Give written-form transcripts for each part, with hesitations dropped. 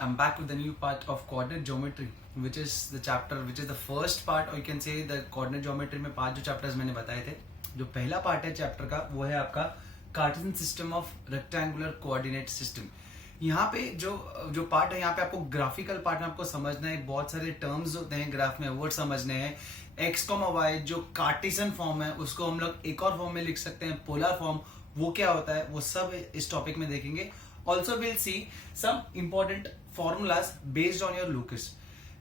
I'm back with the new part of coordinate geometry, which is the first part, or you can say the coordinate geometry में 5 जो chapters मैंने बताए थे. जो पहला part है chapter का वो है आपका Cartesian system of rectangular coordinate system. यहाँ पे जो पार्ट है, यहाँ पे आपको ग्राफिकल पार्ट में आपको समझना है. बहुत सारे टर्म्स होते हैं ग्राफ में, वर्ड समझने हैं. एक्स कॉमा वाई जो कार्टेशियन फॉर्म है उसको हम लोग एक और फॉर्म में लिख सकते हैं, पोलर फॉर्म. वो क्या होता है वो सब इस टॉपिक में देखेंगे. Also will see some important formulas based on your locus.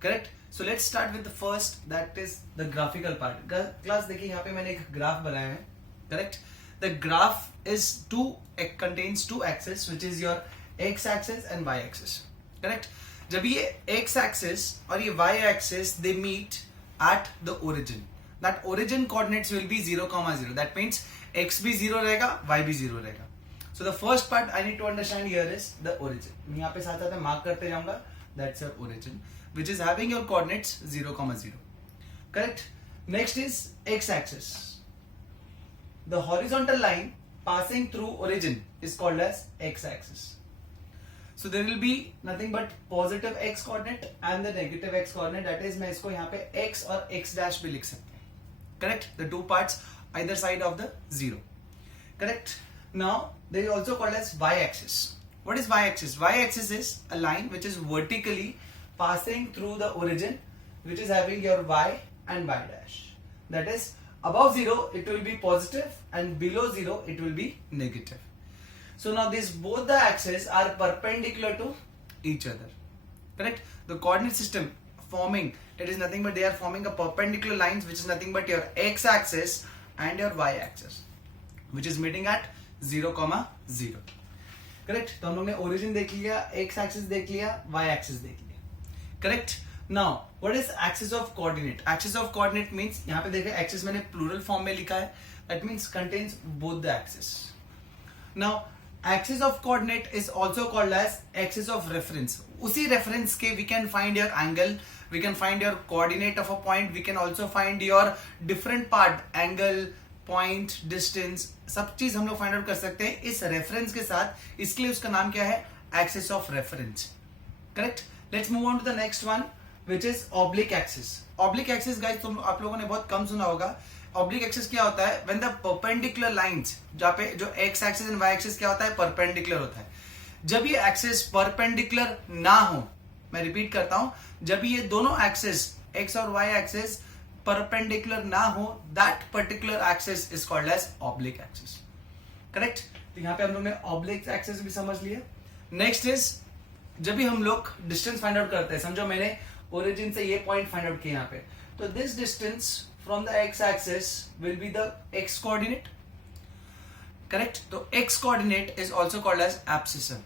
Correct. So let's start with the first, that is the graphical part. Class देखिए, यहाँ पे मैंने एक ग्राफ बनाया है. Correct. The graph is contains two axis which is your x axis and y axis. Correct. जब ये x axis और ये y axis they meet at the origin, that origin coordinates will be 0, 0. That means x भी 0 रहेगा, y भी 0 रहेगा. So the first part I need to understand here is the origin. मैं यहाँ पे साथ साथ मार्क करते जाऊंगा. That's your origin, which is having your coordinates 0, 0. Correct. Next is x axis. The horizontal line passing through origin is called as x axis. So there will be nothing but positive x coordinate and the negative x coordinate. That is, मैं इसको यहाँ पे x और x dash भी लिख सकते हैं. Correct. The two parts either side of the 0. Correct. Now they is also called as y axis. What is y axis? Y axis is a line which is vertically passing through the origin, which is having your y and y dash. That is, above 0 it will be positive and below 0 it will be negative. So now both the axes are perpendicular to each other. Correct. The coordinate system forming, it is nothing but they are forming a perpendicular lines, which is nothing but your x axis and your y axis, which is meeting at 0, 0. Correct. तो हम लोग ने origin देख लिया, x axis देख लिया, y axis देख लिया. Correct. Now what is axis of coordinate? Axis of coordinate means, यहाँ पे देखिए axis मैंने plural form में लिखा है. That means contains both the axes. Now axis of coordinate is also called as axis of reference. उसी reference के we can find your angle, we can find your coordinate of a point, we can also find your different part, angle, point, distance, सब चीज हम लोग find out कर सकते हैं इस reference के साथ. इसके लिए उसका नाम क्या है? Axis of reference. Correct. Let's move on to the next one, which is oblique axis. Oblique axis guys तुम आप लोगों ने बहुत कम सुना होगा. ऑब्लिक एक्सिस क्या होता है? व्हेन द परपेंडिकुलर लाइंस, जहाँ पे जो X axis and Y axis क्या होता है? परपेंडिकुलर होता है. जब ये एक्सिस परपेंडिकुलर ना हो, मैं रिपीट करता हूं, जब ये दोनों एक्सिस एक्स और वाई एक्सिस परपेंडिकुलर ना हो, that particular axis is called as oblique axis. Correct. तो यहाँ पे हम लोग ने ऑब्लिक एक्सिस भी समझ लिया. नेक्स्ट इज जब भी हम लोग डिस्टेंस फाइंड आउट करते हैं, समझो मैंने ओरिजिन से ये पॉइंट फाइंड आउट किया यहाँ पे, तो this distance from the x axis will be the x coordinate. Correct. So x coordinate is also called as abscissa.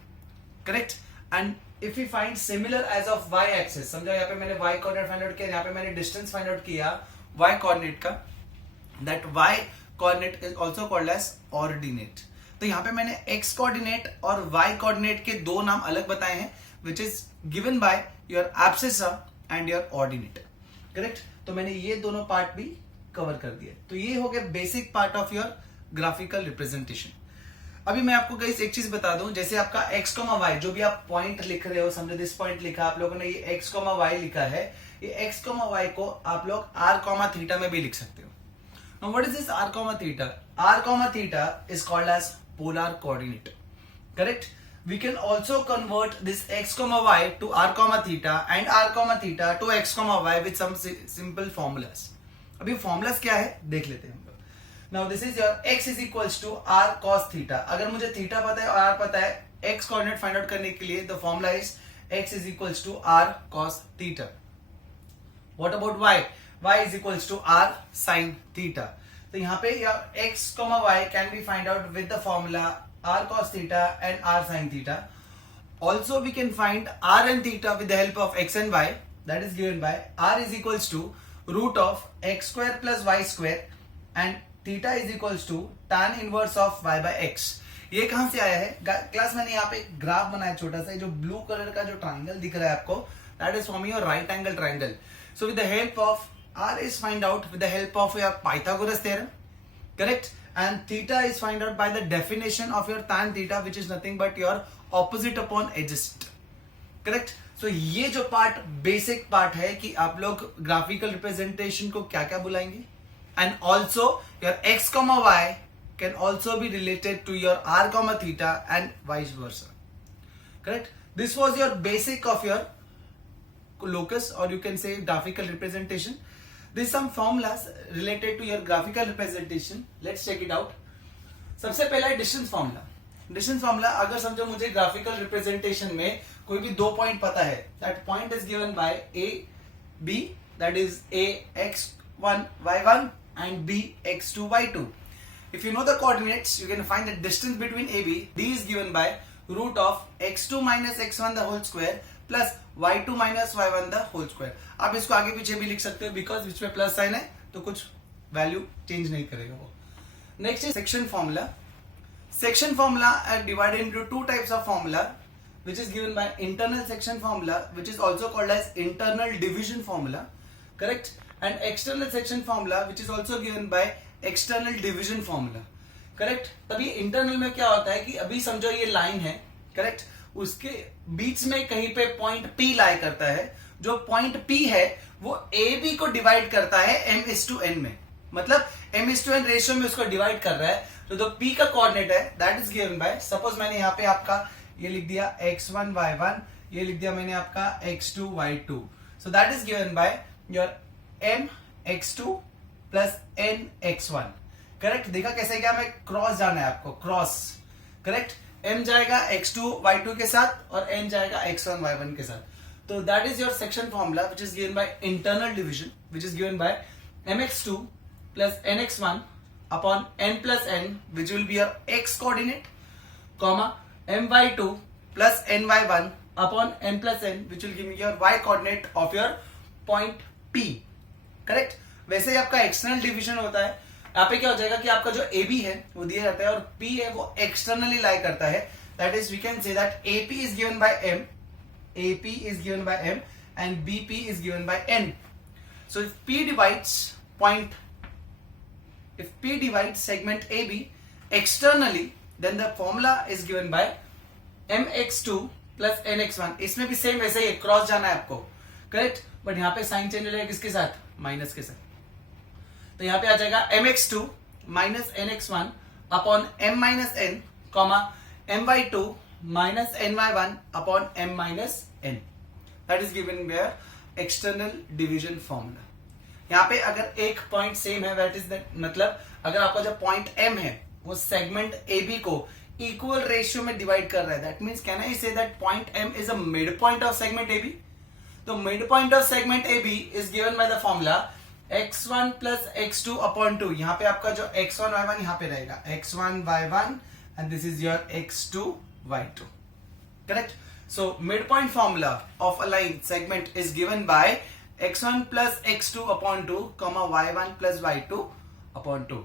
Correct. And if we find similar as of y axis, समझो यहाँ पे मैंने y coordinate find out किया, यहाँ पे मैंने distance find out किया y coordinate का, that y coordinate is also called as ordinate. तो यहाँ पे मैंने x coordinate और y coordinate के दो नाम अलग बताए हैं, which is given by your abscissa and your ordinate. Correct. तो मैंने ये दोनों पार्ट भी कवर कर दिए. तो ये हो गया basic part of your graphical representation. अभी मैं आपको गाइस एक चीज बता दूं, जैसे आपका x, y जो भी आप पॉइंट लिख रहे हो, समझो दिस पॉइंट लिखा आप लोगों ने, ये x, y लिखा है, ये x, y को आप लोग r, थीटा में भी लिख सकते हो. Now what is this r, theta? r, theta is called as polar coordinate. Correct. We can also convert this x, y to r, theta and r, theta to x, y with some simple formulas. अभी formulas क्या है देख लेते हैं हम लोग. Now this is your x is equals to r cos theta. अगर मुझे theta पता है और r पता है, x coordinate find out करने के लिए the formula is x is equals to r cos theta. What about y? y is equals to r sin theta. तो यहाँ पे your x, y can be find out with the formula r cos theta and r sin theta. Also we can find r and theta with the help of x and y. That is given by r is equals to root of x square plus y square and theta is equals to tan inverse of y by x. ये कहां से आया है class? मैंने यहाँ पे एक graph बनाया छोटा सा, जो ब्लू कलर का जो ट्राइंगल दिख रहा है आपको, that is forming your right angle triangle. So with the help of r is find out with the help of your Pythagoras theorem. Correct. And theta is find out by the definition of your tan theta, which is nothing but your opposite upon adjacent. Correct. So ये जो part basic part है कि आप लोग graphical representation को क्या क्या बुलाएंगे. And also your X comma Y can also be related to your R comma theta and vice versa. Correct. This was your basic of your locus, or you can say graphical representation. There is some formulas related to your graphical representation. Let's check it out. सबसे पहला है distance formula. Distance formula अगर समझो मुझे graphical representation में कोई भी दो पॉइंट पता है, that point is given by A B, that is A x1 y1 and b x2 y2. If you know the coordinates, you can find the distance between AB. D is given by root of x2 minus x1 the whole square plus y2 minus y1 the whole square. आप इसको आगे पीछे भी लिख सकते हो because बीच में plus sign है तो कुछ वैल्यू चेंज नहीं करेगा वो. Next is section formula. Section formula are divided into two types of formula which is given by internal section formula, which is also called as internal division formula, correct, and external section formula, which is also given by external division formula, correct. तभी internal में क्या होता है कि अभी समझो ये line है, करेक्ट, उसके बीच में कहीं पे पॉइंट P लाई करता है. जो पॉइंट P है वो AB को डिवाइड करता है m:n में, मतलब m:n रेशियो में उसको डिवाइड कर रहा है. तो जो P का कोऑर्डिनेट है that is given bye, suppose मैंने यहाँ पे आपका ये लिख दिया x1 y1, ये लिख दिया मैंने आपका x2 y2. So that is given by your mx2 plus nx1. Correct. देखा कैसे क्या, मैं क्रॉस जाना है आपको, क्रॉस, करेक्ट. m जाएगा x2 y2 के साथ और n जाएगा x1 y1 के साथ. तो that is your section formula which is given by internal division, which is given by mx2 plus nx1 upon n plus n which will be your x coordinate, comma my2 plus ny1 upon n plus n which will give me your y coordinate of your point P. Correct. वैसे ही आपका external division होता है. यहाँ पे क्या हो जाएगा कि आपका जो AB है वो दिया जाता है और P है वो एक्सटर्नली लाई करता है. That is we can say that AP is given by M, AP is given by M and BP is given by N. So if P divides point, if P divides segment AB externally, then the formula is given by mx2 plus nx1. इसमें भी same वैसे ही cross जाना है आपको, correct, but यहाँ पे sign change हो जाएगा किसके साथ, माइनस के साथ. तो यहाँ पे आ जाएगा mx2 minus nx1 upon m minus n, comma my2 minus ny1 upon m minus n. That is given by external division formula. यहाँ पे अगर एक पॉइंट सेम है, दैट इज दैट, मतलब अगर आपका जो पॉइंट m है वो सेगमेंट AB को इक्वल रेशियो में डिवाइड कर रहा है, that means can I say that point M is a mid point of segment AB. तो mid point of segment AB is given by the formula x1 plus x2 upon 2. यहाँ पे आपका जो x1 y1 यहाँ पे रहेगा x1 y1 and this is your x2 y2. Correct. So mid point formula of a line segment is given bye x1 plus x2 upon 2, y1 plus y2 upon 2.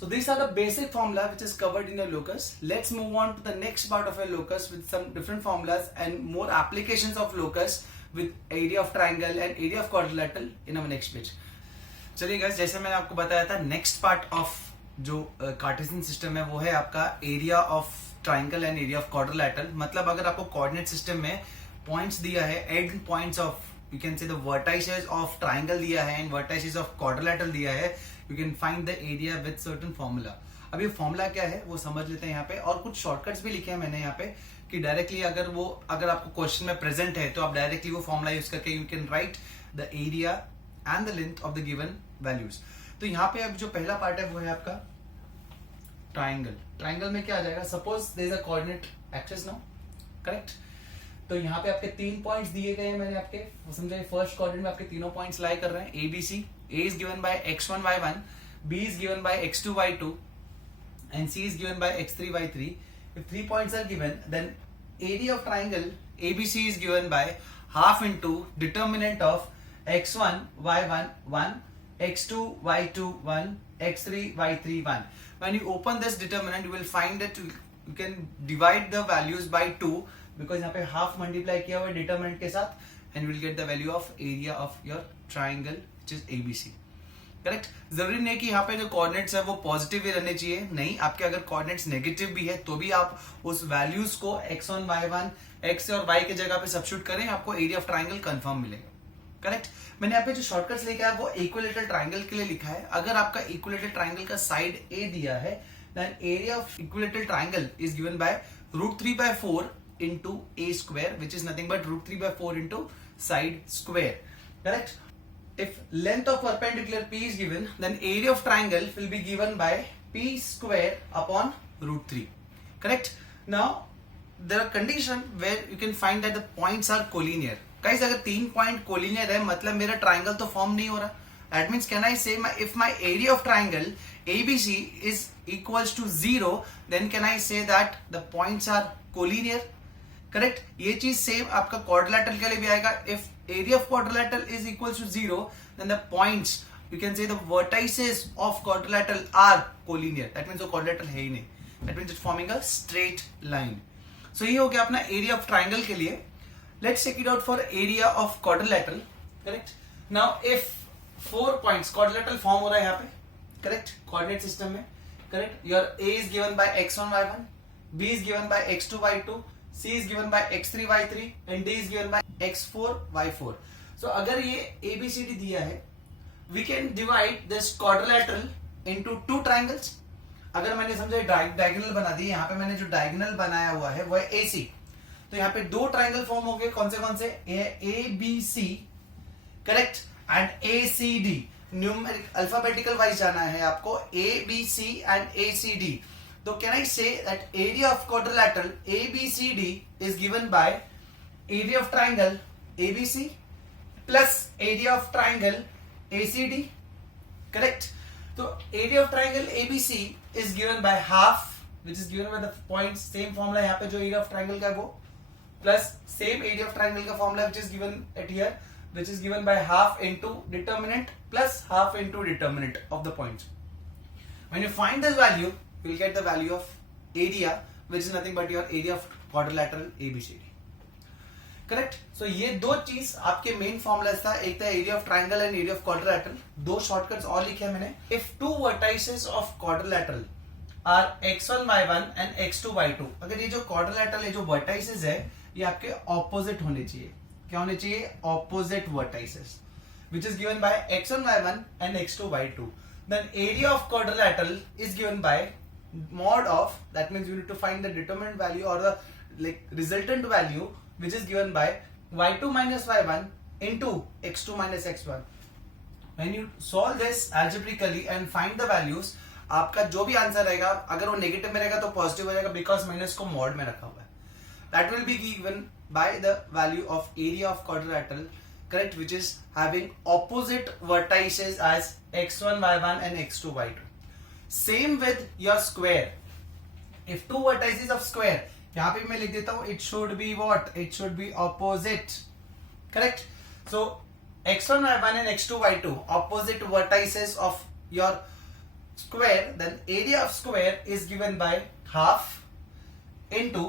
So these are the basic formula which is covered in your locus. Let's move on to the next part of your locus with some different formulas and more applications of locus with area of triangle and area of quadrilateral in our next page. चलिए guys, जैसे मैंने आपको बताया था next part of जो Cartesian system है वो है आपका area of triangle and area of quadrilateral. मतलब अगर आपको कोऑर्डिनेट सिस्टम में पॉइंट्स दिया है, and points of you can say the vertices of triangle दिया है एंड वर्टाइसेस ऑफ क्वाड्रिलेटरल दिया है, you can find the area with certain formula. अब ये फॉर्मूला क्या है वो समझ लेते हैं यहाँ पे, और कुछ शॉर्टकट्स भी लिखे हैं मैंने यहाँ पे कि डायरेक्टली अगर आपको क्वेश्चन में प्रेजेंट है तो आप डायरेक्टली वो फॉर्मूला यूज करके you can write the area and the length of the given values. तो यहाँ पे अब जो पहला पार्ट है वो है आपका ट्राइंगल. ट्राइंगल में क्या आ जाएगा, suppose there is a coordinate axis now, correct. तो यहाँ पे आपके 3 पॉइंट्स दिए गए हैं मैंने आपके, समझे फर्स्ट क्वाड्रेंट में आपके तीनों पॉइंट्स लाई कर रहे हैं ABC. A is given by x1 y1, B is given by x2 y2 and C is given by x3 y3. If 3 points are given, then area of triangle ABC is given by half into determinant of x1 y1 1, x2 y2 1, x3 y3 1. When you open this determinant, you will find that you can divide the values by 2 because यहाँ पे half multiply किया हुआ है determinant के साथ, and you will get the value of area of your triangle which is ABC. Correct. जरूरी नहीं कि यहाँ पे जो कोऑर्डिनेट्स है वो पॉजिटिव ही रहने चाहिए, नहीं, आपके अगर कोऑर्डिनेट्स नेगेटिव भी है तो भी आप उस वैल्यूज को x1 y1 x और y के जगह पे सब्स्टिट्यूट करें, आपको एरिया ऑफ ट्राइंगल कंफर्म मिलेगा। करेक्ट। मैंने यहाँ पे जो शॉर्टकट्स लेके आया वो इक्विलेटरल ट्राइंगल के लिए लिखा है। अगर आपका इक्विलेटरल ट्राइंगल का साइड ए दिया है, then area of equilateral triangle is given by √3/4 into a square, which is nothing but √3/4 into side square. Correct. If length of perpendicular p is given, then area of triangle will be given by p square upon √3. Correct. Now there are condition where you can find that the points are collinear. Guys, अगर 3 point collinear है मतलब मेरा triangle तो form नहीं हो रहा. That means can I say if my area of triangle ABC is equals to 0, then can I say that the points are collinear? Correct. ये चीज सेम आपका क्वाड्रिलेटरल के लिए भी आएगा। If area of quadrilateral is equal to 0, then the points you can say the vertices of quadrilateral are collinear. That means वो क्वाड्रिलेटरल है ही नहीं, that means it's forming a straight line. So ये हो गया अपना एरिया ऑफ ट्राइंगल के लिए। Let's check it out for area of quadrilateral. Correct. Now if 4 points quadrilateral form हो रहा है यहाँ पे, करेक्ट, कोऑर्डिनेट सिस्टम में। Correct. Your A is given bye x1 y1, b is given bye x2 y2, C is given by x3 y3 and D is given by x4 y4. So अगर ये ABCD दिया है, we can divide this quadrilateral into 2 triangles. अगर मैंने समझा diagonal बना दी, यहाँ पे मैंने जो डायगोनल बनाया हुआ है वो है AC, तो यहाँ पे 2 ट्राइंगल फॉर्म हो गए। कौन से? ABC, correct, and ACD। Numeric alphabetical wise जाना है आपको, ABC and ACD. So can I say that area of quadrilateral ABCD is given by area of triangle ABC plus area of triangle ACD, correct? So area of triangle ABC is given by half, which is given by the points, same formula यहाँ पे जो area of triangle का है वो, plus same area of triangle का formula which is given at here, which is given by half into determinant plus half into determinant of the points. When you find this value, you will get the value of area, which is nothing but your area of quadrilateral ABCD. Correct. So ये दो चीज आपके main formula था, एक था area of triangle and area of quadrilateral. 2 shortcuts और लिखे हैं मैंने। If 2 vertices of quadrilateral are x1 y1 and x2 y2, अगर ये जो क्वाड्रिलेटरल है, जो वर्टाइसेस है, ये आपके ऑपोजिट होने चाहिए। क्या होने चाहिए? Opposite vertices, which is given by x1 y1 and x2 y2. Then area of quadrilateral is given by mod of, that means you need to find the determinant value or the resultant value, which is given by y2 minus y1 into x2 minus x1. When you solve this algebraically and find the values, आपका जो भी answer रहेगा, अगर वो negative में रहेगा तो positive हो जाएगा, बिकॉज मैंने इसको मॉड में रखा हुआ है। That will be given by the value of area of quadrilateral, correct, which is having opposite vertices as x1 y1 and x2 y2. Same with your square. If 2 vertices of square, यहाँ पे मैं लिख देता हूँ, it should be what? It should be opposite, correct? So x1 y1 and x2 y2 opposite vertices of your square, then area of square is given by half into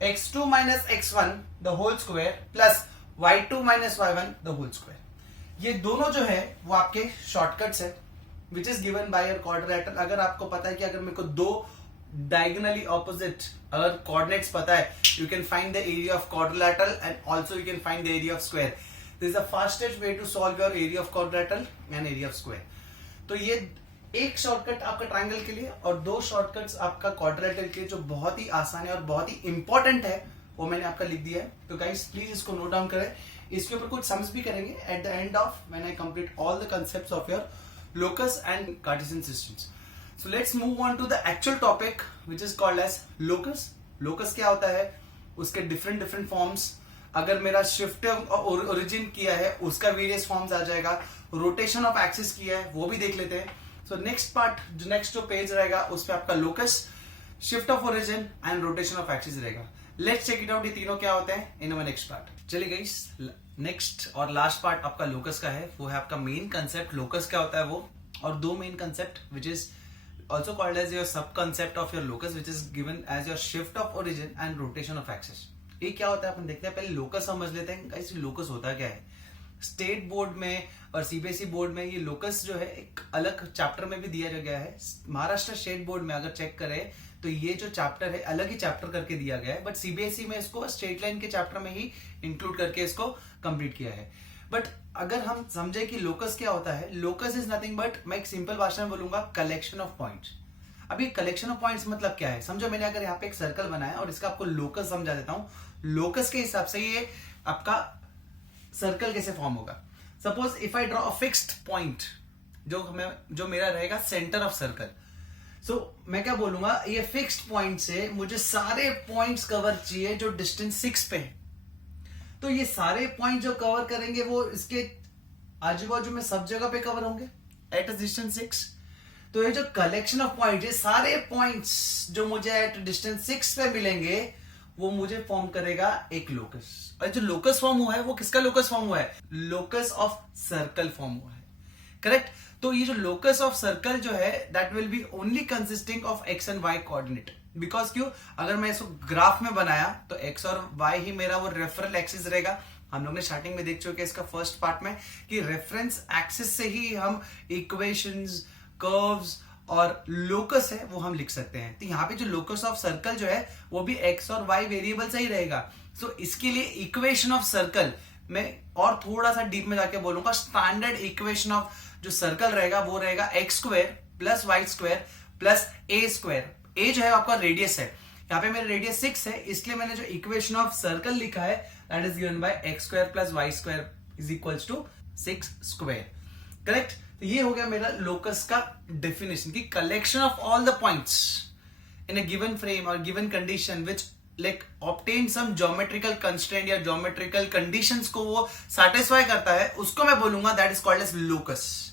x2 minus x1 the whole square plus y2 minus y1 the whole square. ये दोनों जो है वो आपके shortcuts है, which is given by your quadrilateral. अगर आपको पता है कि अगर मेरे को 2 diagonally opposite अगर coordinates पता है, you can find the area of quadrilateral and also you can find the area of square. This is the fastest way to solve your area of quadrilateral and area of square. तो ये एक shortcut आपका triangle के लिए और 2 shortcuts आपका quadrilateral के लिए, जो बहुत ही आसान है और बहुत ही इंपॉर्टेंट है, वो मैंने आपका लिख दिया है। तो गाइस प्लीज इसको नोट डाउन करें, इसके ऊपर कुछ सम्स भी करेंगे eight the end of when I complete all the concepts of your locus and Cartesian systems. So let's move on to the actual topic, which is called as locus. Locus क्या होता है, उसके different forms। अगर मेरा shift origin किया है उसका various forms आ जाएगा, rotation of axis किया है वो भी देख लेते हैं। So next part, जो next जो पेज रहेगा उसपे आपका locus, shift of origin and rotation of axis रहेगा। Let's check it out, ये तीनों क्या होते हैं in our next part। चलिए गाइस, नेक्स्ट और लास्ट पार्ट आपका लोकस का है, वो है आपका मेन कंसेप्ट। लोकस क्या होता है वो, और 2 main concept which is also called as your sub concept of your locus, which is given as your shift of origin and rotation of axis. ये क्या होता है अपन देखते हैं, पहले लोकस समझ लेते हैं गाइस। लोकस होता क्या है? स्टेट बोर्ड में और सीबीएसई बोर्ड में ये लोकस जो है एक अलग चैप्टर में भी दिया गया है। महाराष्ट्र स्टेट बोर्ड में अगर चेक करें तो ये जो चैप्टर है अलग ही चैप्टर करके दिया गया है, बट सीबीएसई में इसको स्ट्रेट लाइन के चैप्टर में ही इंक्लूड करके इसको कंप्लीट किया है। बट अगर हम समझे कि लोकस क्या होता है, लोकस इज नथिंग बट, मैं एक सिंपल भाषा में बोलूंगा, कलेक्शन ऑफ पॉइंट्स। अभी कलेक्शन ऑफ पॉइंट्स मतलब क्या है, समझो मैंने अगर यहाँ पे एक सर्कल बनाया और इसका आपको लोकस समझा देता हूं। लोकस के हिसाब से ये आपका सर्कल कैसे फॉर्म होगा। Suppose if I draw a fixed point जो मेरा रहेगा सेंटर ऑफ सर्कल। सो मैं क्या बोलूंगा, ये फिक्स्ड पॉइंट से मुझे सारे पॉइंट्स कवर चाहिए जो डिस्टेंस 6 पे है। तो ये सारे पॉइंट जो कवर करेंगे वो इसके आजू बाजू में सब जगह पे कवर होंगे एट अ डिस्टेंस 6। तो ये जो कलेक्शन ऑफ पॉइंट, ये सारे पॉइंट्स जो मुझे एट डिस्टेंस 6 पे मिलेंगे वो मुझे फॉर्म करेगा एक लोकस। और जो लोकस फॉर्म हुआ है वो किसका लोकस फॉर्म हुआ है, लोकस ऑफ सर्कल फॉर्म हुआ है, करेक्ट। तो ये जो लोकस ऑफ सर्कल जो है that will be only consisting of X and Y coordinate. Because क्यों, अगर मैं इसको ग्राफ में बनाया तो एक्स और वाई ही मेरा वो रेफरल एक्सिस रहेगा। हम लोग ने स्टार्टिंग में देख चुके हैं इसका फर्स्ट पार्ट में कि रेफरेंस एक्सिस से ही हम इक्वेशंस, कर्व्स और लोकस है वो हम लिख सकते हैं। तो यहाँ पे जो लोकस ऑफ सर्कल जो है वो भी एक्स और वाई वेरिएबल से ही रहेगा। सो इसके लिए इक्वेशन ऑफ सर्कल मैं और थोड़ा सा डीप में जाके बोलूंगा, स्टैंडर्ड इक्वेशन ऑफ जो सर्कल रहेगा वो रहेगा X square plus Y square plus A square. A जो है आपका रेडियस है, यहाँ पे मेरा रेडियस 6 है, इसलिए मैंने जो इक्वेशन ऑफ सर्कल लिखा है that is given by X square plus Y square is equals to 6 square, correct. तो ये हो गया मेरा लोकस का डेफिनेशन की collection of all the points in a given frame और given condition which like obtain some geometrical constraint या geometrical conditions को वो सैटिस्फाई करता है, उसको मैं बोलूंगा that is called as locus,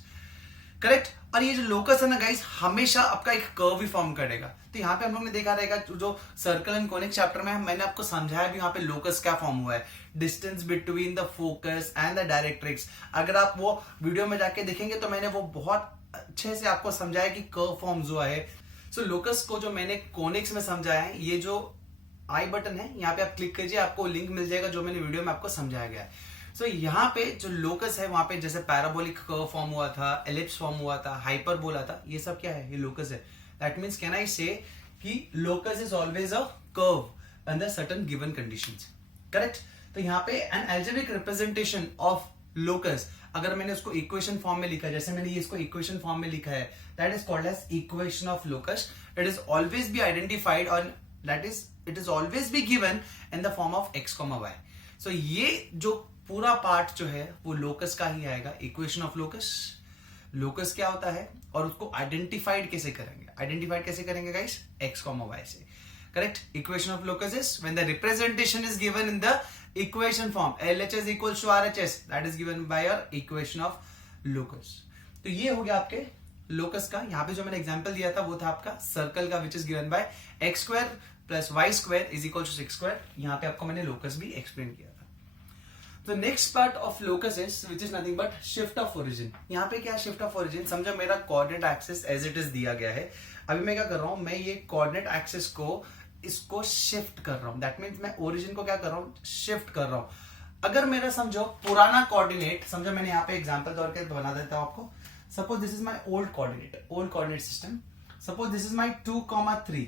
correct. और ये जो लोकस है ना गाइस, हमेशा आपका एक कर्व ही फॉर्म करेगा। तो यहाँ पे हम लोग ने देखा रहेगा जो सर्कल एंड कोनिक चैप्टर में मैंने आपको समझाया भी यहाँ पे लोकस क्या फॉर्म हुआ है, distance between the focus and the directrix. अगर आप वो वीडियो में जाके देखेंगे तो मैंने वो बहुत अच्छे से आपको समझाया कि कर्व फॉर्म्स हुआ है। सो लोकस को जो मैंने कोनिक्स में समझाया है, ये जो आई बटन है यहाँ पे आप क्लिक कीजिए, आपको लिंक मिल जाएगा जो मैंने वीडियो में आपको समझाया गया है। सो यहाँ पे जो लोकस है वहां पे जैसे पैराबोलिक कर्व फॉर्म हुआ था, एलिप्स फॉर्म हुआ था, हाइपरबोला था, ये सब क्या है, ये लोकस है। दैट मीन्स कैन आई से कि locus is always a curve under certain given conditions, correct. तो यहाँ पे an algebraic representation of locus, अगर मैंने उसको इक्वेशन फॉर्म में लिखा है, जैसे मैंने ये इसको इक्वेशन फॉर्म में लिखा है, that is called as equation of locus. It is always be identified और that is it is always be given in the form of X comma Y. So ये जो पूरा पार्ट जो है वो लोकस का ही आएगा, इक्वेशन ऑफ लोकस। लोकस क्या होता है और उसको आइडेंटिफाइड कैसे करेंगे, आइडेंटिफाइड कैसे करेंगे गाइस, एक्स कॉमा वाई से, correct. Equation of locus is when the representation is given in the equation form LHS equals to RHS, that is given by your equation of locus. तो ये हो गया आपके locus का। यहाँ पे जो मैंने एग्जांपल दिया था वो था आपका सर्कल का, which is given by X square plus Y square is equal to 6 square. यहाँ पे आपको मैंने लोकस भी एक्सप्लेन किया था। तो next part of locus is which is nothing but shift of origin. यहाँ पे क्या शिफ्ट ऑफ ओरिजिन, समझो मेरा coordinate axis as it is दिया गया है। अभी मैं क्या कर रहा हूं, मैं ये कोऑर्डिनेट एक्सिस को इसको शिफ्ट कर रहा हूं। दैट मीन्स मैं ओरिजिन को क्या कर रहा हूं, शिफ्ट कर रहा हूं। अगर मेरा समझो पुराना कोऑर्डिनेट, समझो मैंने यहाँ पे एग्जांपल तौर पे बना देता हूं आपको। Suppose this is my old coordinate system. Suppose this is my 2,3,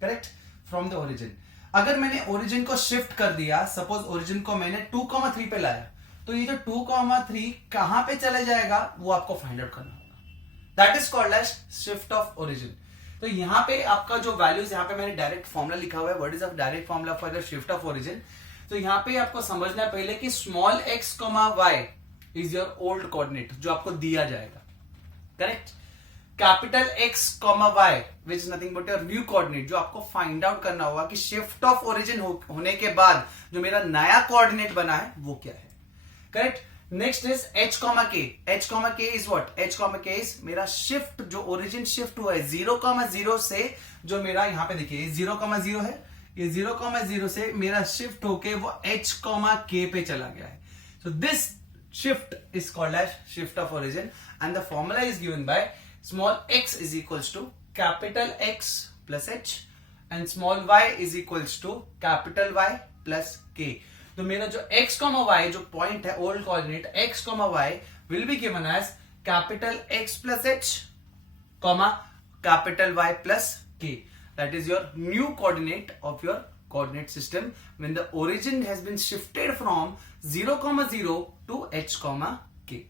correct, from the origin. अगर मैंने ओरिजिन को शिफ्ट कर दिया, सपोज ओरिजिन को मैंने 2,3 पे लाया, तो ये जो 2,3 कहां पे चले जाएगा वो आपको फाइंड आउट करना होगा। That is called as shift of origin. तो यहाँ पे आपका जो वैल्यूज, यहाँ पे मैंने डायरेक्ट फॉर्मुला लिखा हुआ है, what is the direct formula for the shift of origin. तो यहाँ पे आपको समझना है पहले कि small X comma Y is your old coordinate जो आपको दिया जाएगा, correct. Capital X comma Y which is nothing but your new coordinate, जो आपको फाइंड आउट करना होगा कि शिफ्ट ऑफ ओरिजिन होने के बाद जो मेरा नया कोऑर्डिनेट बना है वो क्या है, correct. Next is h comma के। h कॉमा के इज व्हाट, h कॉमा के इज मेरा शिफ्ट, जो ओरिजिन शिफ्ट हुआ है 0,0 से, जो मेरा यहाँ पे देखिए 0,0 है, ये 0,0 से मेरा शिफ्ट होके वो h कॉमा के पे चला गया है। So this shift is called as shift of origin and the formula is given by small x is equals to capital X plus h and small y is equals to capital Y plus k। तो मेरा जो x comma Y जो point है old coordinate x comma Y will be given as capital X plus H comma capital Y plus K. That is your new coordinate of your coordinate system when the origin has been shifted from 0,0 to H, K.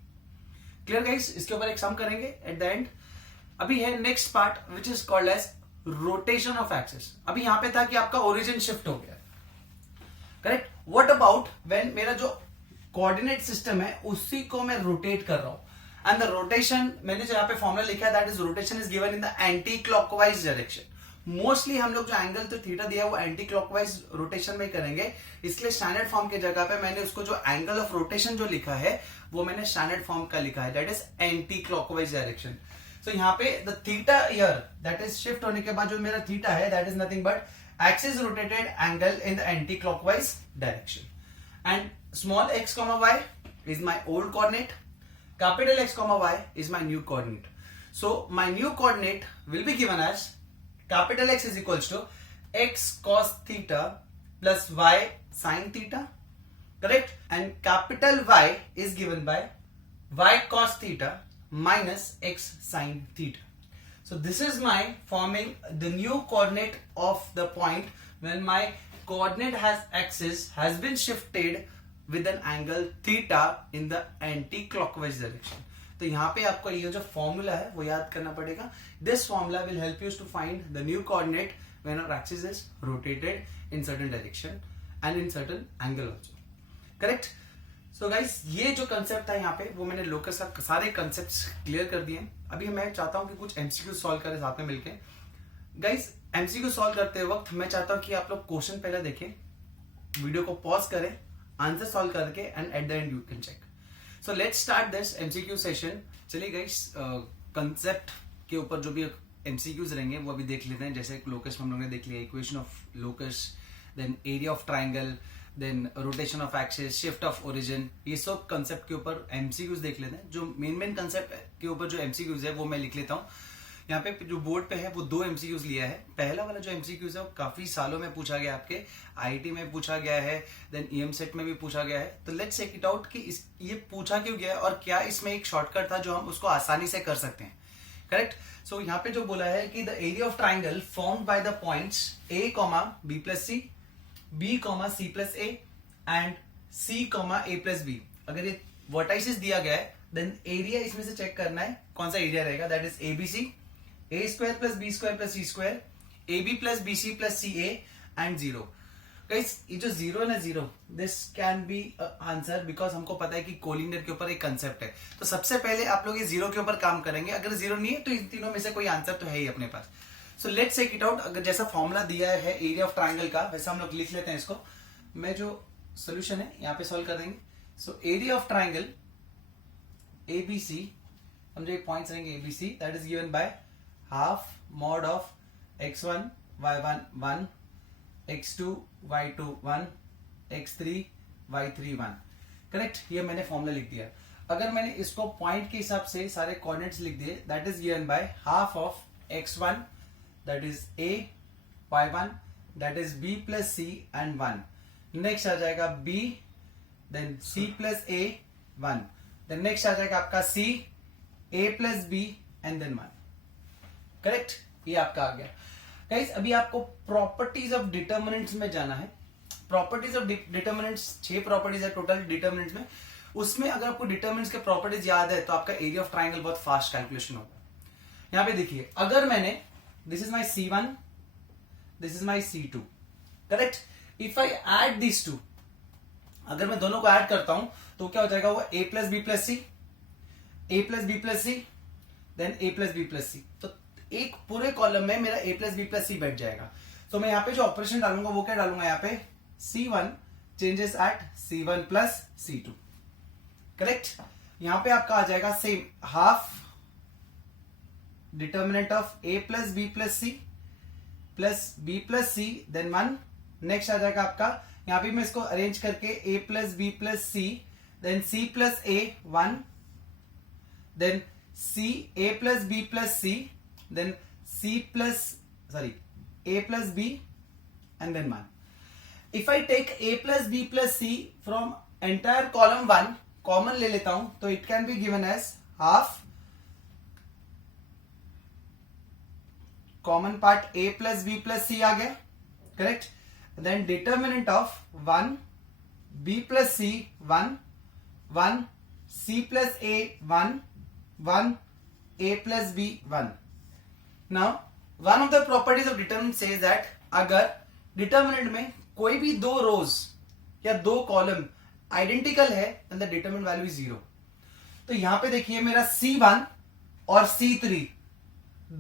Clear guys? इसके ऊपर एक सम करेंगे at the end. अभी है next part which is called as rotation of axis. अभी यहां पे था कि आपका origin shift हो गया, करेक्ट. What about when मेरा जो coordinate system है उसी को मैं rotate कर रहा हूं and the rotation मैंने जो यहाँ पे फॉर्मूला लिखा है that is rotation is given in the anti clockwise direction. Mostly हम लोग जो एंगल तो थीटा दिया है वो एंटी क्लॉकवाइज रोटेशन में करेंगे, इसलिए स्टैंडर्ड फॉर्म की जगह पे मैंने उसको जो एंगल ऑफ रोटेशन जो लिखा है वो मैंने स्टैंडर्ड फॉर्म का लिखा है, that is anti clockwise direction. So यहाँ पे the theta here that is shift होने के बाद जो मेरा थीटा है that is nothing but axis rotated angle in the anti clockwise direction. And small X comma Y is my old coordinate, capital X comma Y is my new coordinate. So my new coordinate will be given as capital X is equals to x cos theta plus y sin theta, correct? And capital Y is given by y cos theta minus x sin theta. So this is my forming the new coordinate of the point when my coordinate axis has been shifted with an angle theta in the anti-clockwise direction. तो यहाँ पे आपको ये जो formula है वो याद करना पड़ेगा. This formula will help you to find the new coordinate when our axis is rotated in certain direction and in certain angle also, correct. So guys ये जो कंसेप्ट था यहाँ पे वो मैंने लोकस का सारे कंसेप्ट्स क्लियर कर दिए. अभी मैं चाहता हूँ कि कुछ एमसीक्यू सॉल्व करें साथ में मिलके. गाइस एमसीक्यू सॉल्व करते वक्त मैं चाहता हूँ कि आप लोग क्वेश्चन पहले देखें, वीडियो को पॉज करें, आंसर सॉल्व करके and at the end you can check. So let's start this MCQ session. चलिए गाइस कंसेप्ट के ऊपर जो भी एमसीक्यूज रहेंगे वो अभी देख लेते हैं. जैसे लोकस हम लोगों ने देख लिया, equation of locus, then area of triangle, then rotation of axis, shift of origin, ये सब कंसेप्ट के ऊपर एमसीक्यूज देख लेते हैं. जो मेन कंसेप्ट के ऊपर जो एमसीक्यूज है वो मैं लिख लेता हूँ. यहाँ पे जो बोर्ड पे है वो 2 एमसीक्यूज लिया है. पहला वाला जो एमसीक्यूज है वो काफी सालों में पूछा गया, आपके आईआईटी में पूछा गया है, देन ईएम सेट में भी पूछा गया है. तो लेट्स चेक इट आउट कि ये पूछा क्यों गया है और क्या इसमें एक शॉर्टकट था जो हम उसको आसानी से कर सकते हैं, करेक्ट. सो यहाँ पे जो बोला है कि the area of triangle formed by the points a, b plus C, b, c plus a and c, a plus b. अगर ये वर्टाइसिस दिया गया है देन एरिया इसमें से चेक करना है कौन सा एरिया रहेगा, that is abc, a square plus b square plus c square, ab plus bc plus ca and 0. Guys ये जो 0 है ना 0, this can be answer because हमको पता है कि कोलिनियर के ऊपर एक कंसेप्ट है. तो सबसे पहले आप लोग ये 0 के ऊपर काम करेंगे. अगर 0 नहीं है तो इन तीनों में से कोई आंसर तो है ही अपने पास. So let's check it out. अगर जैसा फॉर्मूला दिया है एरिया ऑफ ट्राइंगल का वैसा हम लोग लिख लेते हैं इसको. मैं जो सोल्यूशन है यहाँ पे सॉल्व कर देंगे. So area of triangle ABC, हम जो पॉइंट्स रहेंगे ABC, that is given by half mod of x1 y1 1, x2 y2 1, x3 y3 1, correct. ये मैंने फॉर्मूला लिख दिया. अगर मैंने इसको पॉइंट के हिसाब से सारे कोऑर्डिनेट्स लिख दिए, that is given by half of x1 that is a, y1 that is b plus c and 1. Next आ जाएगा b, then c plus a 1, then next आ जाएगा आपका c, a plus b and then 1, correct. ये आपका आ गया. Guys अभी आपको प्रॉपर्टीज ऑफ डिटर्मिनेंट्स में जाना है. प्रॉपर्टीज ऑफ डिटर्मिनेंट्स 6 प्रॉपर्टीज है टोटल डिटर्मिनेंट्स में. उसमें अगर आपको डिटर्मिनेंट्स के प्रॉपर्टीज याद है तो आपका एरिया ऑफ ट्राइंगल बहुत फास्ट कैलकुलेशन होगा. यहां पे देखिए, अगर मैंने this is my C1, this is my C2, correct. If I add this two, अगर मैं दोनों को ऐड करता हूं तो क्या हो जाएगा, वो a plus B plus C, a plus B plus C, then a plus B plus C. तो एक पूरे कॉलम में मेरा a plus B plus C बैठ जाएगा. तो मैं यहाँ पे जो ऑपरेशन डालूंगा वो क्या डालूंगा, यहाँ पे C1 changes at C1 plus C2, correct. यहां पे आपका आ जाएगा same half determinant of a plus B plus C plus b plus C then 1. Next आ जाएगा आपका, यहां पे मैं इसको अरेंज करके a plus B plus C then c plus a 1, then c a plus b plus C then a plus b and then 1. If I take a plus B plus C from entire column 1 common ले लेता हूं तो it can be given as half common part a plus B plus C आ गया, correct. Then determinant of 1 b plus C 1 1 c plus a 1 1 a plus b 1. Now one of the properties of determinant says that अगर डिटर्मिनेंट में कोई भी दो rows या दो कॉलम आइडेंटिकल है then the determinant value is 0. तो यहां पे देखिए मेरा C1 और C3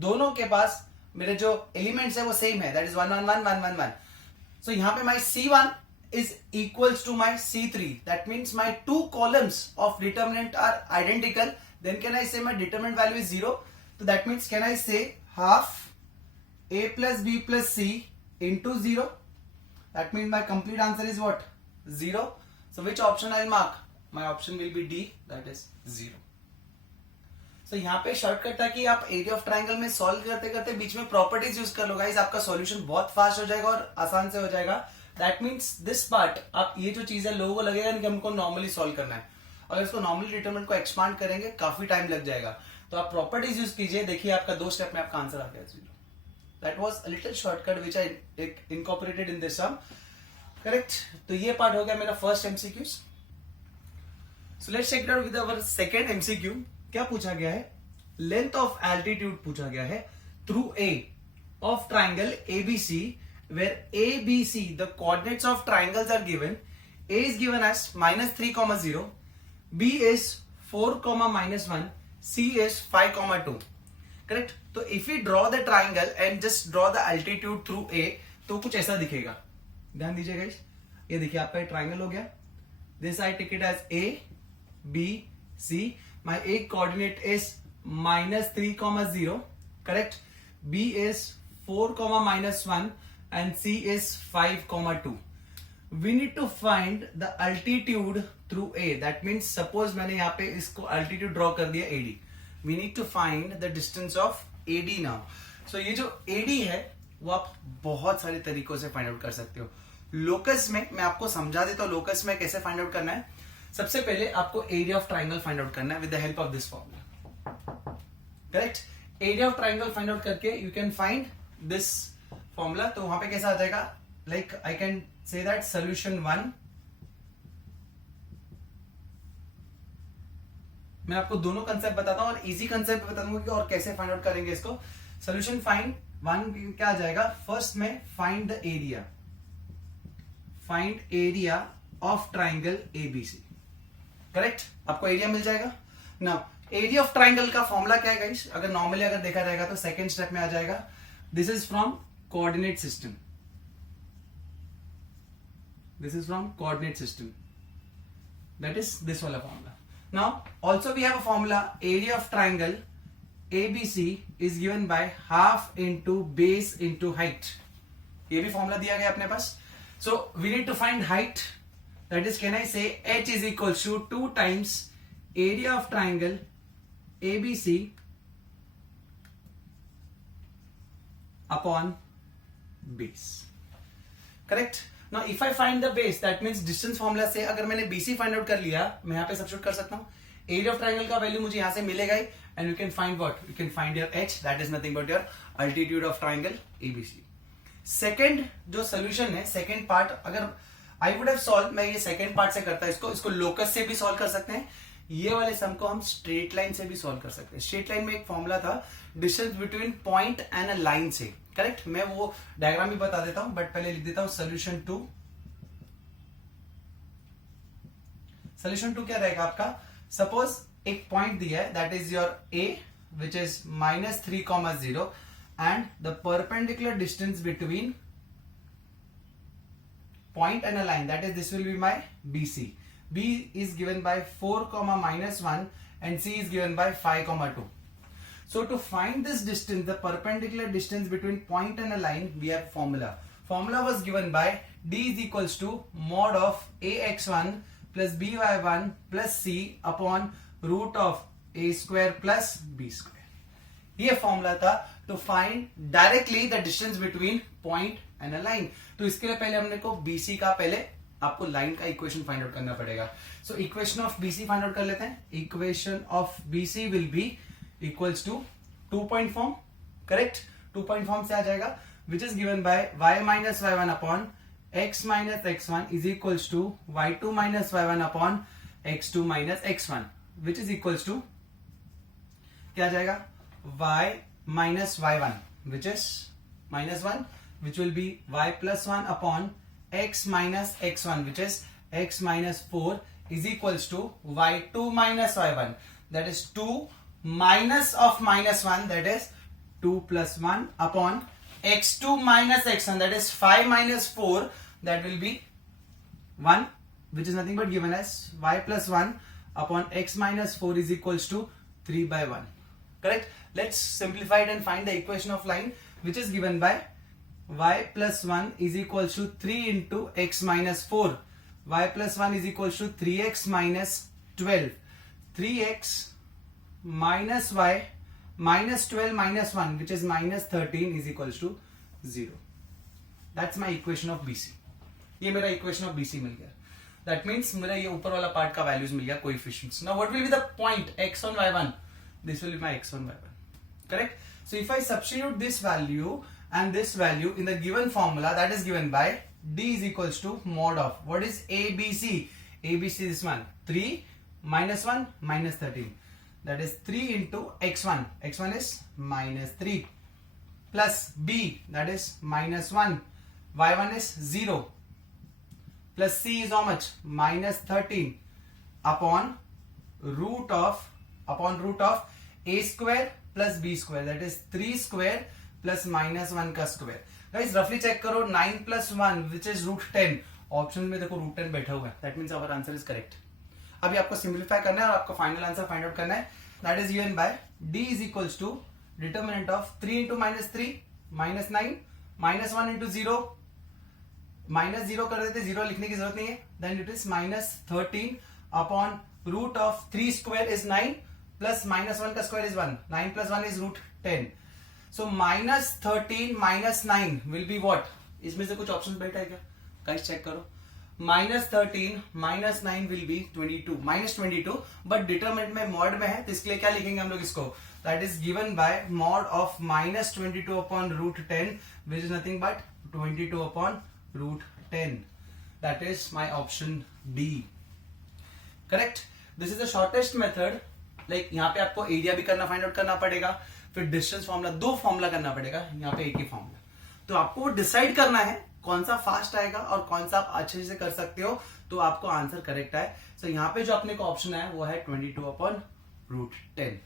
दोनों के पास मेरे जो एलिमेंट्स है वो सेम है, दैट इज 1 1 1 1 1 1. सो यहां पे my C1 is equals to my C3. That means my two columns of determinant are identical. Then can I say my determinant value is 0? So that means can I say half a plus b plus c into 0? That means my complete answer is what? 0. So which option I'll mark? My option will be D, that is 0. So यहाँ पे shortcut था कि आप area of triangle में solve करते करते बीच में properties use कर लो गाइस, आपका सॉल्यूशन बहुत फास्ट हो जाएगा और आसान से हो जाएगा. दैट मीन्स दिस पार्ट आप ये जो चीज है लोगों को लगेगा कि हमको नॉर्मली सॉल्व करना है, अगर इसको नॉर्मली डिटरमिनेंट को एक्सपांड करेंगे काफी टाइम लग जाएगा. तो आप प्रॉपर्टीज यूज कीजिए, देखिए आपका 2 स्टेप में आपका आंसर आ गया 0. That was a little shortcut which I incorporated in this sum, correct. तो ये पार्ट हो गया मेरा first MCQ. So let's check it out with our second MCQ. क्या पूछा गया है? लेंथ ऑफ एल्टीट्यूड पूछा गया है through a of triangle ABC where A, B, C, the coordinates of triangles are given. A is given as -3, 0, B is 4, -1, C is 5, 2. Correct? तो if we draw the triangle and just draw the altitude through A, तो कुछ ऐसा दिखेगा. ध्यान दीजिए guys, ये देखिए आपका ट्राइंगल हो गया. This I take it as A, B, C. My A coordinate is -3, 0. Correct? B is 4, -1. And C is 5, 2. We need to find the altitude through A. That means suppose मैंने यहाँ पे इसको altitude draw कर दिया AD. We need to find the distance of AD now. So ये जो AD है वो आप बहुत सारे तरीकों से फाइंड आउट कर सकते हो. लोकस में मैं आपको समझा देता हूँ लोकस में कैसे फाइंड आउट करना है. सबसे पहले आपको area of triangle find out करना है with the help of this formula. Correct? Area of triangle find out करके you can find this formula. तो वहां पे कैसा आ जाएगा, like I can say that solution 1. मैं आपको दोनों कंसेप्ट बताता हूं और इजी कंसेप्ट बता दूंगा कि और कैसे फाइंड आउट करेंगे इसको. सोल्यूशन फाइंड 1 क्या आ जाएगा, फर्स्ट में find the area, find area of triangle ABC. Correct? आपको एरिया मिल जाएगा. नाउ एरिया ऑफ ट्राइंगल का फॉर्मूला क्या है गाइस, अगर नॉर्मली अगर देखा जाएगा तो सेकंड स्टेप में आ जाएगा. This is from coordinate system. This is from coordinate system. That is this wala formula. Now also we have a formula, area of triangle ABC is given by half into base into height. ये भी formula दिया गया अपने पास. So we need to find height. That is, can I say H is equals to 2 times area of triangle ABC upon base. Correct? Now if I find the base, that means distance formula से अगर मैंने BC find out कर लिया, मैं यहाँ पे substitute कर सकता हूँ. एरिया ऑफ ट्राइंगल का वैल्यू मुझे यहाँ से मिलेगा ही, and you can find what, you can find your H, that is nothing but your altitude of triangle ABC. Second जो सोल्यूशन है, सेकेंड पार्ट, अगर आई वुड हैव सॉल्व, मैं ये सेकेंड पार्ट से करता इसको लोकस से भी सॉल्व कर सकते हैं. ये वाले सम को हम स्ट्रेट लाइन से भी सॉल्व कर सकते हैं. स्ट्रेट लाइन में एक फॉर्मूला था distance between point and a line से. करेक्ट? मैं वो डायग्राम भी बता देता हूं, बट पहले लिख देता हूं सोल्यूशन 2. सोल्यूशन 2 क्या रहेगा आपका, सपोज एक पॉइंट दिया है, that is your A which is -3, 0 and the perpendicular distance between point and a line, that is this will be my BC. B is given by 4, -1 and C is given by 5, 2. So to find this distance, the perpendicular distance between point and a line, we have formula. Formula was given by D is equals to mod of AX1 plus BY1 plus C upon root of A square plus B square. ये formula था to find directly the distance between point and a line. तो इसके लिए पहले हमने को BC का पहले आपको लाइन का इक्वेशन फाइंड आउट करना पड़ेगा। So equation of BC find out कर लेते हैं। Equation of BC will be equals to 2 point form, correct. 2 point form से आ जाएगा which is given by y minus y1 upon x minus x1 is equals to y2 minus y1 upon x2 minus x1 which is equals to क्या आ जाएगा y minus y1 which is minus 1 which will be y plus 1 upon x minus x1 which is x minus 4 is equals to y2 minus y1 that is 2 minus of minus 1 that is 2 plus 1 upon x2 minus x1 that is 5 minus 4 that will be 1 which is nothing but given as y plus 1 upon x minus 4 is equals to 3 by 1, correct. Let's simplify it and find the equation of line which is given by y plus 1 is equals to 3 into x minus 4. Y plus 1 is equals to 3x minus 12. 3x minus y minus 12 minus 1 which is minus 13 is equals to 0. That's my equation of BC. ये मेरा equation of BC मिल गया. That means मेरा ये ऊपर वाला part का values मिल गया coefficients. Now what will be the point x1 y1? This will be my x1 y1. Correct? So if I substitute this value and this value in the given formula that is given by D is equals to mod of what is ABC? ABC this one 3 minus 1 minus 13 that is 3 into x1. X1 is minus 3 plus B that is minus 1. Y1 is 0 plus C is how much? Minus 13 upon root of A square plus B square that is 3 square plus minus 1 का square. Guys रफली check करो 9 plus 1 which is root 10 option में देखो root 10 बैठा हुआ है, that means our answer is correct. अभी आपको सिंपलीफाई करना है और आपका फाइनल आंसर फाइंड आउट करना है that is given bye D is equals to determinant of 3 into minus 3 minus 9 minus 1 into 0 minus 0 कर देते, 0 लिखने की जरूरत नहीं है, then it is minus 13 upon root of 3 square is 9 plus minus 1 का square is 1, 9 plus 1 is root 10. So minus 13 minus 9 will be what? इसमें से कुछ ऑप्शन बैठा है क्या? गाइस चेक करो। minus 13 minus 9 will be 22, minus 22, but determinant में mod में है तो इसके लिए क्या लिखेंगे हम लोग इसको? That is given by mod of minus 22 upon root 10 which is nothing but 22 upon root 10. That is my option D. Correct? This is the shortest method. Like यहाँ पे आपको एरिया भी करना फाइंड आउट करना पड़ेगा, फिर डिस्टेंस फॉर्मूला, 2 फॉर्मूला करना पड़ेगा, यहाँ पे एक ही फॉर्मूला। तो आपको डिसाइड करना है कौन सा फास्ट आएगा और कौन सा आप अच्छे से कर सकते हो तो आपको आंसर करेक्ट आए। सो यहाँ पे जो अपने को ऑप्शन है वो है 22 upon root 10।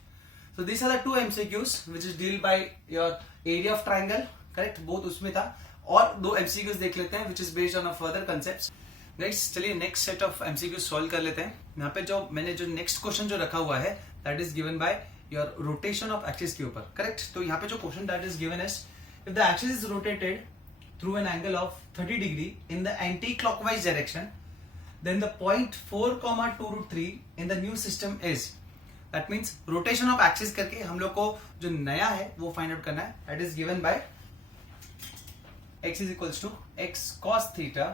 So this are the 2 MCQs which is deal by your area of triangle, correct, both उसमें था। और 2 MCQs देख लेते हैं which is based on a further concepts. Guys चलिए next set of MCQs solve कर लेते हैं। यहाँ पे जो मैंने जो नेक्स्ट क्वेश्चन जो रखा हुआ है that is given by your rotation of axis के ऊपर, करेक्ट। तो यहाँ पे जो question that is given is if the axis is rotated through an angle of 30 degree in the anti clockwise direction then the point 4,2√3 in the new system is, that means rotation of axis करके हम लोग को जो नया है वो find out करना है। That is given by x is equals to x cos theta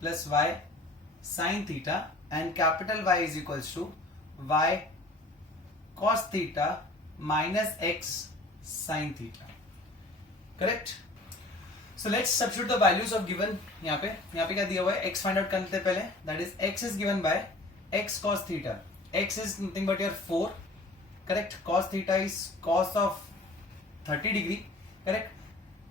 plus y sin theta and capital Y is equals to y cos theta minus x sin theta, correct. So let's substitute the values of given यहाँ पे क्या दिया हुआ है, x find out करते हैं पहले, that is x is given by x cos theta, x is nothing but your 4, correct, cos theta is cos of 30 degree, correct.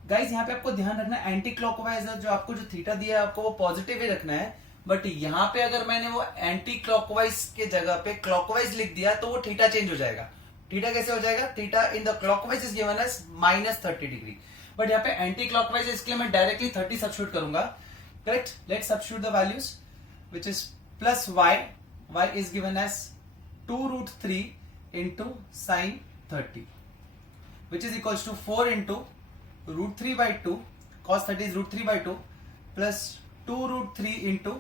Guys यहाँ पे आपको ध्यान रखना है एंटी क्लॉकवाइज जो आपको जो थीटा दिया है आपको वो पॉजिटिव ही रखना है, बट यहाँ पे अगर मैंने वो एंटी क्लॉकवाइज के जगह पे क्लॉकवाइज लिख दिया तो वो थीटा चेंज हो जाएगा। थीटा कैसे हो जाएगा? Theta in the clockwise is given as -30 degree, but यहाँ पे एंटी क्लॉकवाइज है इसके लिए मैं डायरेक्टली 30 सब्स्टिट्यूट करूंगा, correct. Let's substitute the values which is plus y is given as 2√3 into sin 30 which is equals to 4 into √3 by 2, cos 30 is √3 by 2 plus 2√3 into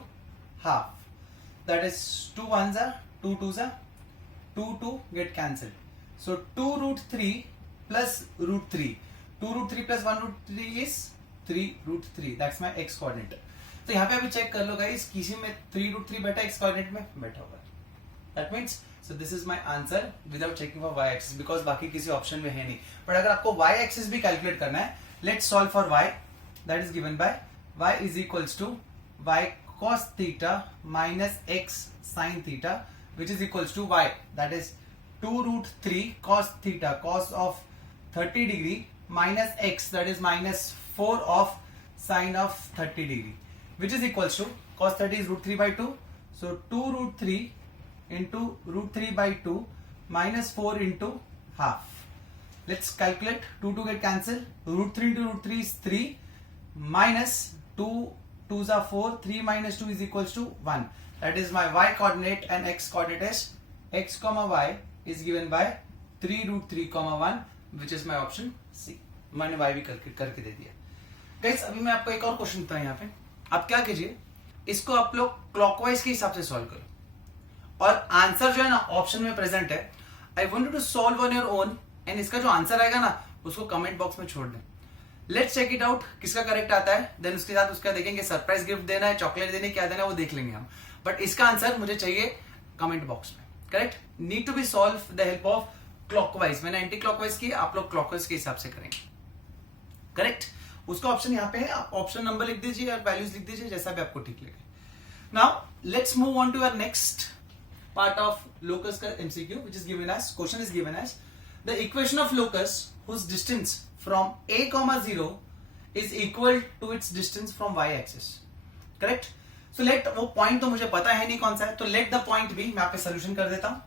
half, that is 2 1s are 2 2s are 2 get cancelled, so 2√3 plus √3, 2√3 plus 1√3 is 3√3 that's my x coordinate. तो यहाँ पे अभी check कर लो guys, किसी में 3√3 बैठा x coordinate में बैठा हुआ है, that means so this is my answer without checking for y axis, because बाकी किसी ऑप्शन में है नहीं। बट अगर आपको y एक्सिस भी कैलकुलेट करना है, let's solve for y, that is given by y is equals to y cos theta minus x sin theta, which is equals to y, that is 2√3 cos theta, cos of 30 degree minus x, that is minus 4 of sin of 30 degree, which is equals to cos 30 is √3 by 2, so 2√3 into √3 by 2 minus 4 into half. Let's calculate. 2 get cancel. √3 into √3 is 3 minus 2 2s are 4, 3 minus 2 is equals to 1. That is my y coordinate, and x coordinate is x comma y is given by 3√3 comma 1, which is my option C. मैंने y भी करके दे दिया। Guys अभी मैं आपको एक और question देता हूं। यहाँ पे आप क्या कीजिए, इसको आप लोग क्लॉकवाइज के हिसाब से सॉल्व करो, और आंसर जो है ना ऑप्शन में प्रेजेंट है। I want you to solve on your own, and इसका जो आंसर आएगा ना उसको कमेंट बॉक्स में छोड़ दें। लेट्स चेक इट आउट, किसका करेक्ट आता है, देन उसके साथ उसका देखेंगे सरप्राइज गिफ्ट देना है, चॉकलेट देने, क्या देना है वो देख लेंगे हम। बट इसका आंसर मुझे चाहिए कमेंट बॉक्स में। Correct, need to be solve the help of clockwise. मैंने एंटी क्लॉकवाइज की, आप लोग क्लॉकवाइज के हिसाब से करेंगे। करेक्ट, उसका ऑप्शन यहाँ पे है, आप ऑप्शन नंबर लिख दीजिए और वैल्यूज लिख दीजिए, जैसा भी आपको ठीक लगे। Now let's move on to our next part of locus का MCQ, which is given as, question is given as the equation of locus whose distance from a comma 0 is equal to its distance from y axis. Correct? So let, वो point तो मुझे पता है नहीं कौन सा है, तो let the point be, मैं यहाँ पे सोल्यूशन कर देता हूं।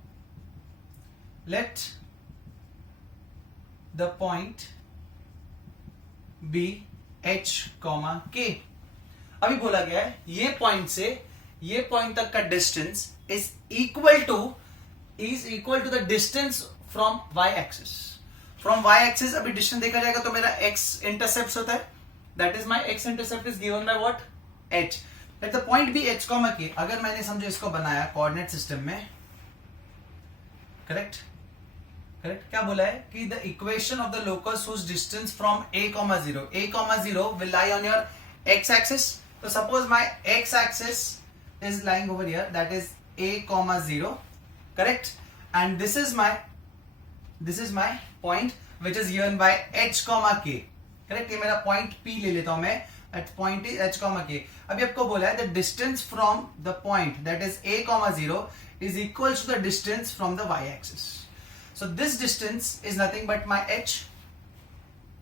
let the point be h comma k। अभी बोला गया है ये पॉइंट से ये पॉइंट तक का distance is equal to the distance from y axis। From y axis अभी डिस्टेंस देखा जाएगा तो मेरा x इंटरसेप्ट होता है, that is my x intercept is given by what, h। Let the point be h comma k। अगर मैंने समझो इसको बनाया कोऑर्डिनेट सिस्टम में, करेक्ट करेक्ट, क्या बोला है कि the equation of the locus whose distance from a comma 0 will lie on your x axis. तो suppose my x axis is lying over here, that is a comma 0, correct, and this is my point which is given by h comma k। Correct, ये मेरा point p ले लेता हूं मैं, at point is h comma k। अभी आपको बोला है the distance from the point that is a comma 0 is equal to the distance from the y axis। so this distance is nothing but my h,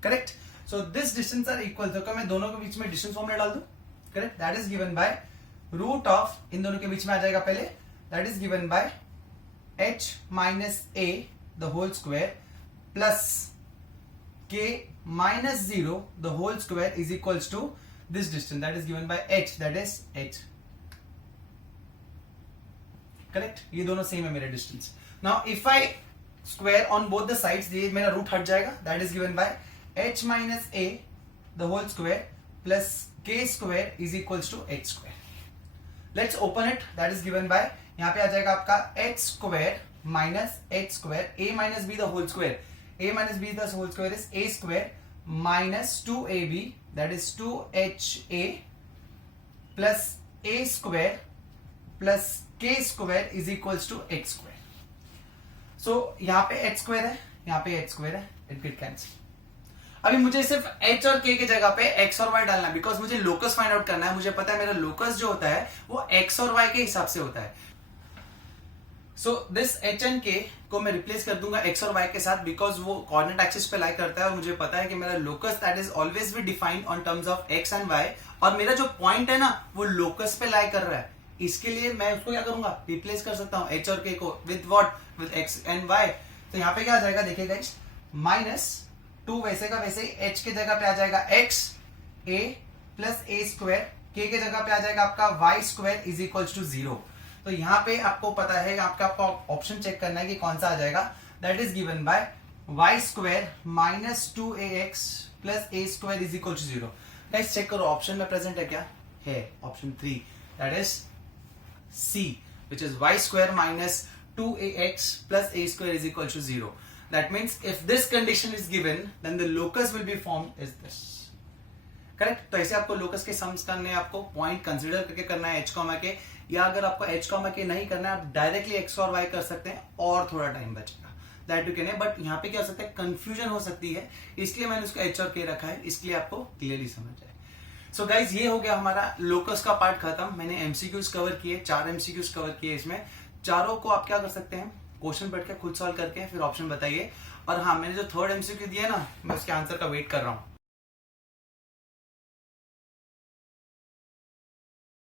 correct। so this distance are equal, तो क्या मैं दोनों के बीच में distance formula डाल दूं, correct, that is given by root of, इन दोनों के बीच में आ जाएगा पहले, that is given by h minus a the whole square plus k minus 0 the whole square is equals to this distance, that is given by h, that is h। correct, ये दोनों same है मेरे distance. now if I square on both the sides, ये मेरा root हट जाएगा, that is given by h minus a the whole square plus k square is equals to h square। let's open it, that is given by, यहाँ पे आ जाएगा आपका h square minus h square, a minus b the whole square, a minus b the whole square is a square minus 2ab, that is 2ha plus a square plus k square is equals to h square। so यहाँ पे h square है, यहाँ पे h square है, it get cancel। अभी मुझे सिर्फ h और k की जगह पे x और y डालना है, बिकॉज मुझे लोकस फाइंड आउट करना है। मुझे पता है मेरा लोकस जो होता है वो x और y के हिसाब से होता है। So this h and k को मैं रिप्लेस कर दूंगा x और y के साथ, बिकॉज वो कोऑर्डिनेट एक्सिस पे लाई करता है, और मुझे पता है कि मेरा locus that is always be defined on terms of x and y, और मेरा जो पॉइंट है ना वो लोकस पे लाई कर रहा है। इसके लिए मैं उसको क्या करूंगा, रिप्लेस कर सकता हूं h और k को with what, with x and y। तो यहाँ पे क्या आ जाएगा देखिएगा, माइनस 2 वैसे का वैसे ही, h के जगह पे आ जाएगा x a plus a square, k के जगह पे आ जाएगा आपका y square is equals to 0। तो यहाँ पे आपको पता है, आपका ऑप्शन चेक करना है कि कौन सा आ जाएगा, that is given by y square minus 2ax plus a square is equal to 0। Guys check करो ऑप्शन में प्रेजेंट है क्या, है option 3, that is C, which is y square minus 2ax plus a square is equal to 0। That means if this condition is given, then the locus will be formed as this। Correct. तो ऐसे आपको locus के sums करने, आपको point consider करके करना है H comma के, या अगर आपको एच कॉमा के नहीं करना है, आप डायरेक्टली एक्स और वाई कर सकते हैं और थोड़ा टाइम बचेगा, दैट यू कैन है। बट यहाँ पे क्या हो सकता है, कंफ्यूजन हो सकती है, इसलिए मैंने उसको एच और के रखा है, इसलिए आपको क्लियरली समझ जाए। सो गाइज ये हो गया हमारा लोकस का पार्ट खत्म। मैंने एमसीक्यूज कवर किए, 4 एमसीक्यूज कवर किए। इसमें चारों को आप क्या कर सकते हैं, क्वेश्चन पढ़ के खुद सॉल्व करके फिर ऑप्शन बताइए। और हाँ, मैंने जो थर्ड एमसीक्यू दिया ना, मैं उसके आंसर का वेट कर रहा हूँ।